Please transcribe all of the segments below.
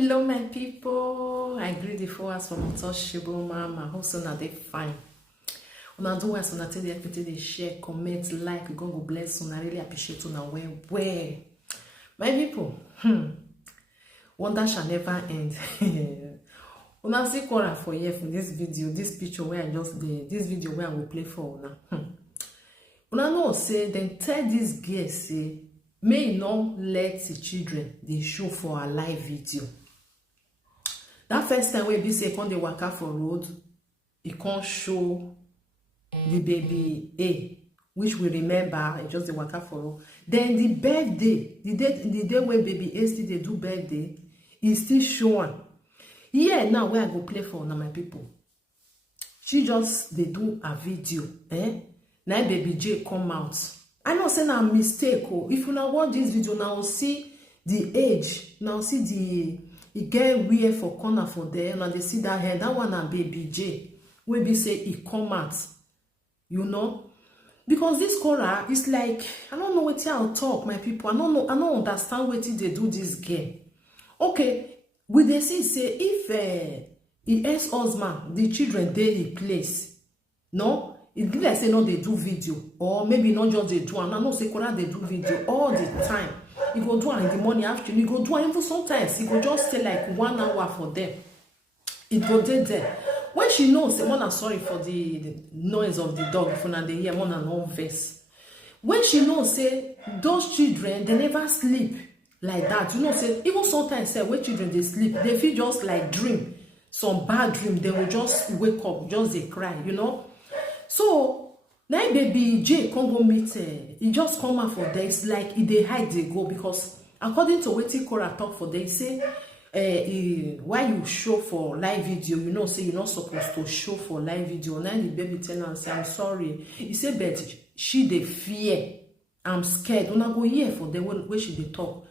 Hello my people, I greet the followers from Untouchable Mama. Also now they fine. Una do as una tell the equity, they share, comment, like. God will bless you. I really appreciate you now. Where my people, wonder shall never end. Una see Korra for here from this video, this picture where I just did, this video where I will play for una. Una know say then tell this girl say may not let the children they show for a live video. That first time when be say come they walk out for road, it can't show the baby A, which we remember it just the walk out for road. Then the birthday, the day when baby A still they do birthday, is still showing. Yeah, now where I go play for now my people. She just they do a video, now baby J come out. I know say na mistake. Oh, if you now watch this video now see the age, now see the get weird for corner for there. Now they see that hair, that one and baby J. Where be say it come out, you know, because this Korra is like I don't know what I'll talk, my people. I don't understand what they do this game. Okay, we they see say if it ex husband the children daily place, no. It be like say no they do video or maybe not just they do and I know say Korra they do video all the time. You go do it in the morning afternoon, you go do it even sometimes you go just stay like 1 hour for them. It go there. When she knows say Mona sorry for the noise of the dog if una dey hear Mona no verse. When she knows say those children they never sleep like that, you know say even sometimes say when children they sleep they feel just like dream some bad dream, they will just wake up just they cry, you know. So now baby J can't go meet he just come out for there. It's like they hide they go because according to what Korra talk for they say why you show for live video, you know say you're not supposed to show for live video. Now the baby tell her say I'm sorry. He said but she they fear, I'm scared. When I go here for the way she they talk.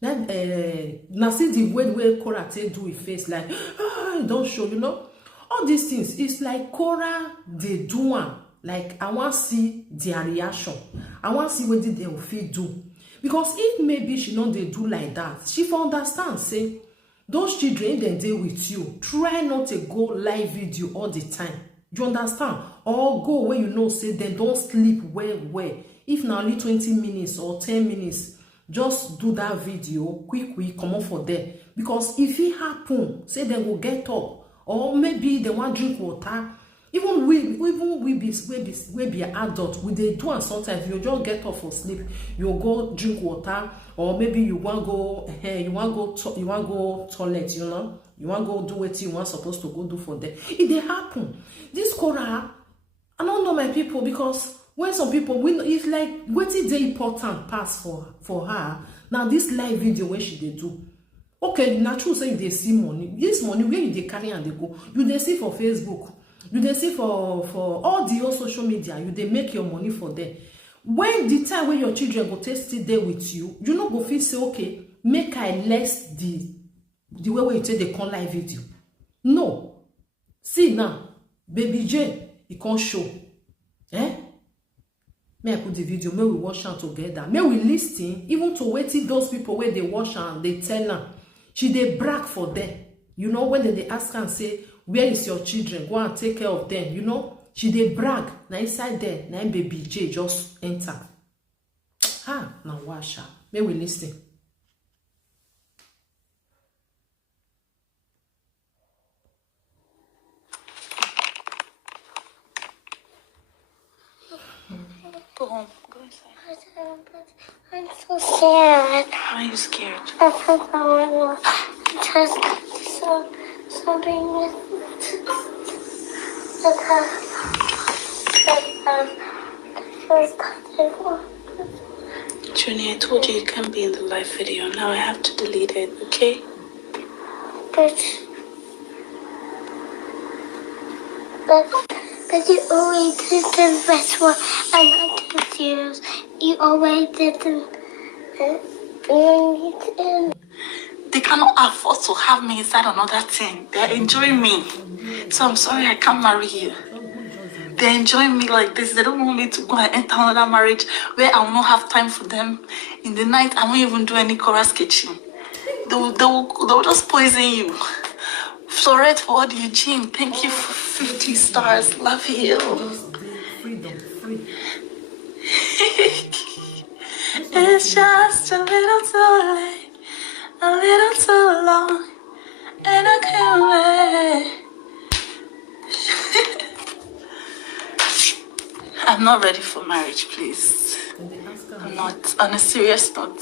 Now see the way Korra take do it face like don't show, you know. All these things, it's like Korra they do one. Like I want to see their reaction. I want to see what they will feel do. Because if maybe she know they do like that, she for understand say those children then deal with you. Try not to go live video all the time. You understand? Or go where you know say they don't sleep well. If now only 20 minutes or 10 minutes, just do that video quick come on for there. Because if it happen, say they will get up. Or maybe they want drink water. Even we be an adult, we they do and sometimes you just get up for sleep, you go drink water, or maybe you want go toilet, you know, you want go do what you want supposed to go do for them. It they happen. This Korra, I don't know my people, because when some people it's like what is the important pass for her. Now this live video where she they do. Okay, natural say they see money. This money where you they carry and they go. You they see for Facebook. You they see for all the old social media. You they make your money for them. When the time when your children go test it there with you, you not go feel say okay, make I less the way where you take the con live video. No. See now, baby J, he can't show. May I put the video, may we watch them together. May we listen even to waiting those people where they watch and they tell them. She they brag for them. You know, when they ask her and say, where is your children? Go and take care of them. You know, she they brag. Now inside there, now baby J just enter. Now wash her. May we listen. Go home. Go inside. I'm so scared. Why are you scared? Because something Junior, I told you you can't be in the live video. Now I have to delete it, okay? But you always did the best one. I'm not confused. You always did the They cannot afford to have me inside another thing. They're enjoying me. So I'm sorry I can't marry you. They're enjoying me like this. They don't want me to go and enter another marriage where I will not have time for them. In the night, I won't even do any Korra sketching. They They'll just poison you. Florette Ward Eugene, thank you for 50 stars. Love you. Just the freedom, free. It's just a little too late, a little too long, and I can't wait. I'm not ready for marriage, please. And they ask her, I'm not. On a serious note.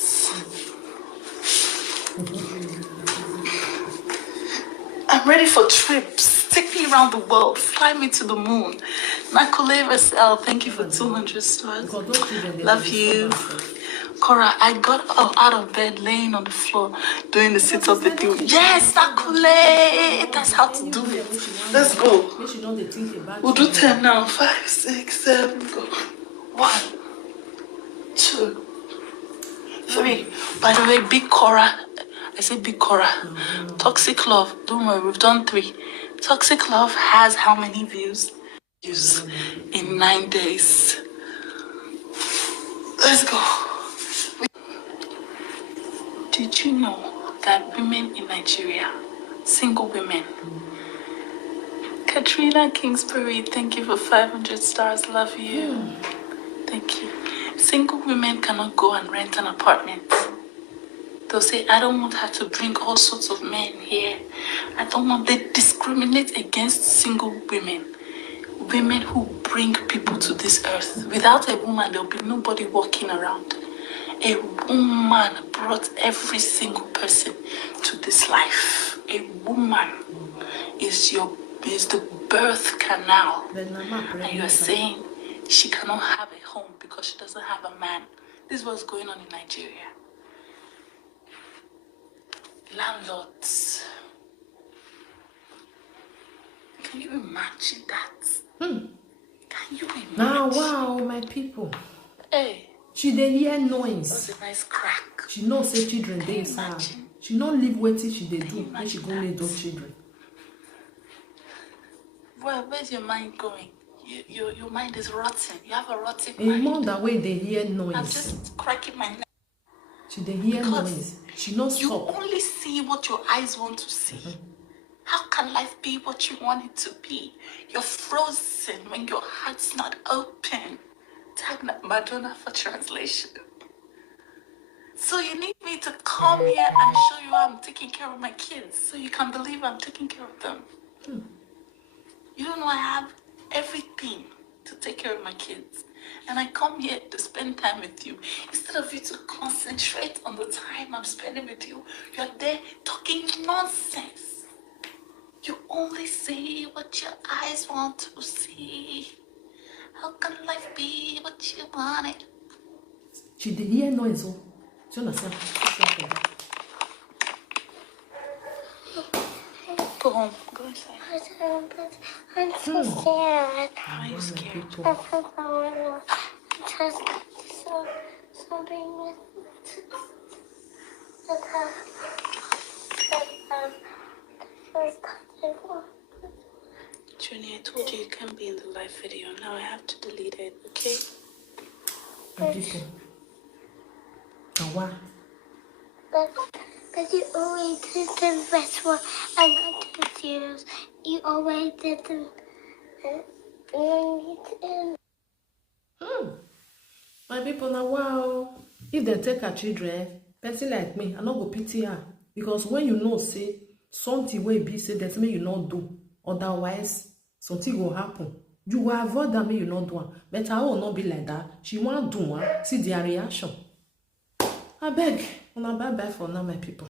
I'm ready for trips. Take me around the world. Fly me to the moon. Nakule Vesel, thank you for 200 stars. because those children, they Love you. Korra, I got out of bed laying on the floor doing the sit-up with you. Yes, Nakule! That's how to do it. Let's go. Make you know they think about We'll do 10 now. 5, 6, 7, go. 1, 2, 3. By the way, big Korra. I said big Korra. Toxic Love. Don't worry, we've done 3. Toxic Love has how many views? In 9 days. Let's go. Did you know that women in Nigeria, single women, Katrina Kingsbury, thank you for 500 stars. Love you. Thank you. Single women cannot go and rent an apartment. They'll say, I don't want her to bring all sorts of men here. I don't want, they discriminate against single women. Women who bring people to this earth. Without a woman, there'll be nobody walking around. A woman brought every single person to this life. A woman is the birth canal. And you're saying she cannot have a home because she doesn't have a man. This is what's going on in Nigeria. Landlords. Can you imagine that? Can you imagine? Now, wow, my people. Hey. She dey hear noise. That's a nice crack. She knows say children dey inside. She no leave wetin she dey do when she go meet those children. Well, where's your mind going? Your mind is rotten. You have a rotten A mind. mother wey dey hear noise. I'm just cracking my neck. She dey hear noise. She no You stop. only see what your eyes want to see. How can life be what you want it to be? You're frozen when your heart's not open. Tag Madonna for translation. So you need me to come here and show you how I'm taking care of my kids so you can believe I'm taking care of them. You don't know I have everything to take care of my kids. And I come here to spend time with you. Instead of you to concentrate on the time I'm spending with you, you're there talking nonsense. You only see what your eyes want to see. How can life be what you want it? She dey hear noise. Oh, do you understand? Go home. Go inside. I'm so scared. Why are you scared? Because I want to just something with Junior, I told you can't be in the live video. Now I have to delete it, okay? My people. And what? But you always did the best one. I'm not confused. You always did the My people, now wow. If they take her children, person like me, I no go pity her. Because when you know, say, something will be said, that's me you not do. Otherwise, something will happen. You will avoid that me you not do. But I will not be like that. She won't do one. See their reaction. I beg. Bye bye for now, my people.